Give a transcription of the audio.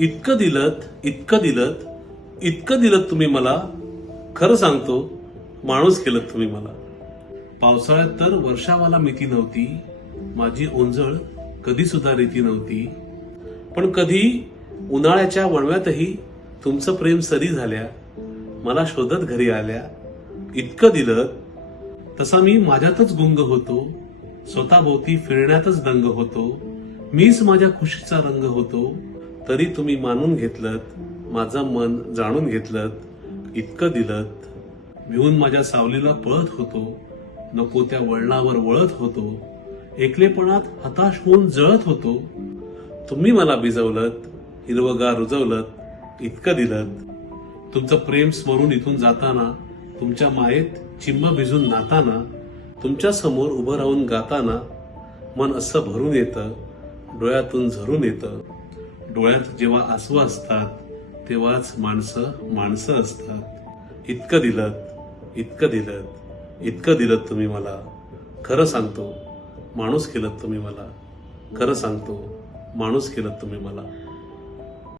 इतकं दिलत, इतकं दिलत, इतकं दिलत तुम्ही मला. खरं सांगतो, माणूस केलत तुम्ही मला. पावसाळ्यात तर वर्षा मला मिती नव्हती, माझी ओंजळ कधी सुद्धा रीती नव्हती. पण कधी उन्हाळ्याच्या वणव्यातही तुमचं प्रेम सरी झाल्या, मला शोधत घरी आल्या. इतकं दिलं. तसा मी माझ्यातच गुंग होतो, स्वतःभोवती फिरण्यातच दंग होतो. मीच माझ्या खुशीचा रंग होतो, तरी तुम्ही मानून घेतलत, माझं मन जाणून घेतलत. इतकं दिलत. भिवून माझ्या सावलीला पळत होतो, नको त्या वळणावर वळत होतो. एकलेपणात हताश होऊन जळत होतो. तुम्ही मला भिजवलत, हिरवगार रुजवलत. इतकं दिलत. तुमचं प्रेम स्मरून इथून जाताना, तुमच्या मायेत चिम्म भिजून नाताना, तुमच्या समोर उभं राहून गाताना मन असं भरून येतं, डोळ्यातून झरून येतं. डोळ्यात जेव्हा आसू असतात, तेव्हाच माणसं माणसं असतात. इतकं दिलत, इतकं दिलत, इतकं दिलत तुम्ही मला. खरं सांगतो, माणूस केलत तुम्ही मला. खरं सांगतो, माणूस केलत तुम्ही मला.